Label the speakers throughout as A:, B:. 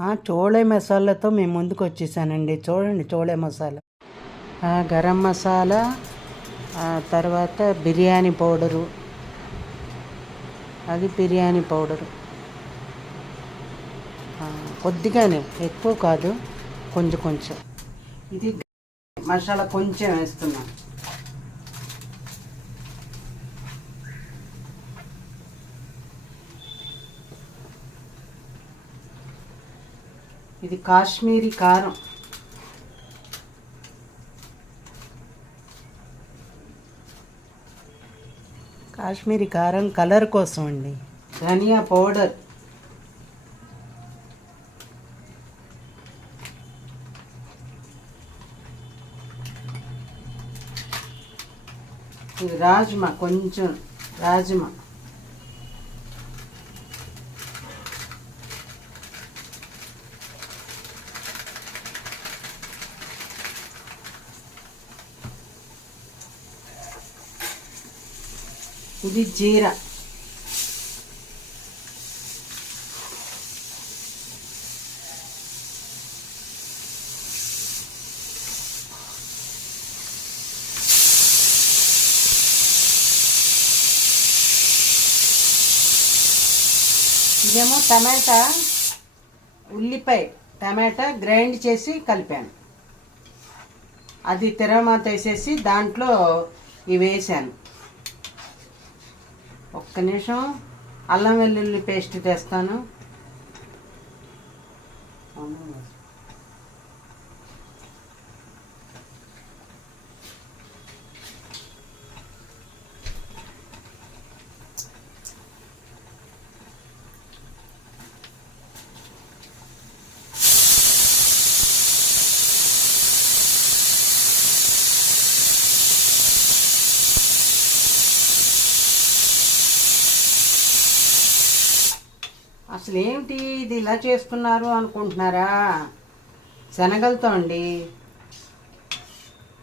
A: చోళే మసాలాతో మేము ముందుకు వచ్చేసానండి. చూడండి చోళే మసాలా. గరం మసాలా తర్వాత బిర్యానీ పౌడరు. అది బిర్యానీ పౌడరు. కొద్దిగానే ఎక్కువ కాదు కొంచెం కొంచెం. ఇది మసాలా కొంచెం వేస్తున్నాను ఇది కాశ్మీరీ కారం. కాశ్మీరీ కారం కలర్ కోసం అండి. ధనియా పౌడర్. ఇది రాజ్మా కొంచెం రాజ్మా. ఇది జీరా. ఇదేమో టమాటా ఉల్లిపాయ టమాటా గ్రైండ్ చేసి కలిపాను. అది తెరమాత వేసేసి దాంట్లో ఇవి వేసాను. ఒక్క నిమిషం. అల్లం వెల్లుల్లి పేస్ట్ తెస్తాను. అసలు ఏమిటి ఇది ఇలా చేస్తున్నారు అనుకుంటున్నారా? శనగలతో అండి.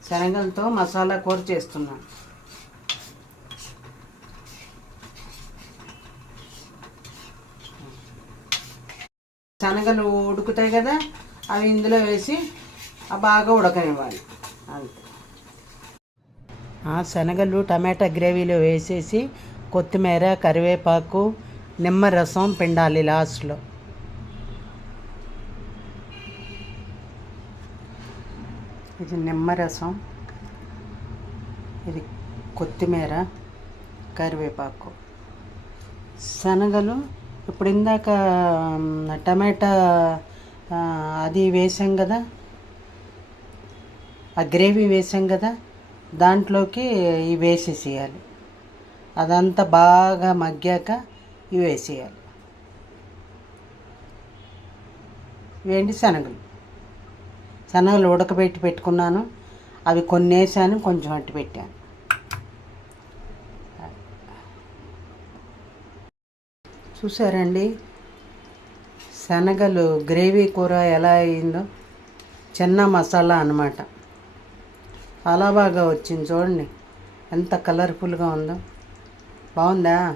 A: శనగలతో మసాలా కూర చేస్తున్నాను శనగలు ఉడుకుతాయి కదా అవి ఇందులో వేసి బాగా ఉడకనివ్వాలి. అంతే. ఆ శనగలు టమాటా గ్రేవీలో వేసేసి కొత్తిమీర కరివేపాకు నిమ్మరసం పిండాలి లాస్ట్లో ఇది నిమ్మరసం ఇది కొత్తిమీర కరివేపాకు. శనగలు ఇప్పుడు ఇందాక టమాటా అది వేసాం కదా ఆ గ్రేవీ వేసాం కదా దాంట్లోకి ఇవి వేసేసేయాలి. అదంతా బాగా మగ్గాక ఇవి వేసేయాలి ఇవేంటి శనగలు? శనగలు ఉడకబెట్టి పెట్టుకున్నాను. అవి కొన్ని వేసాను కొంచెం అట్టి పెట్టాను. చూసారండి శనగలు గ్రేవీ కూర ఎలా అయిందో? చిన్న మసాలా అన్నమాట. చాలా బాగా వచ్చింది చూడండి. ఎంత కలర్ఫుల్గా ఉందో. బాగుందా?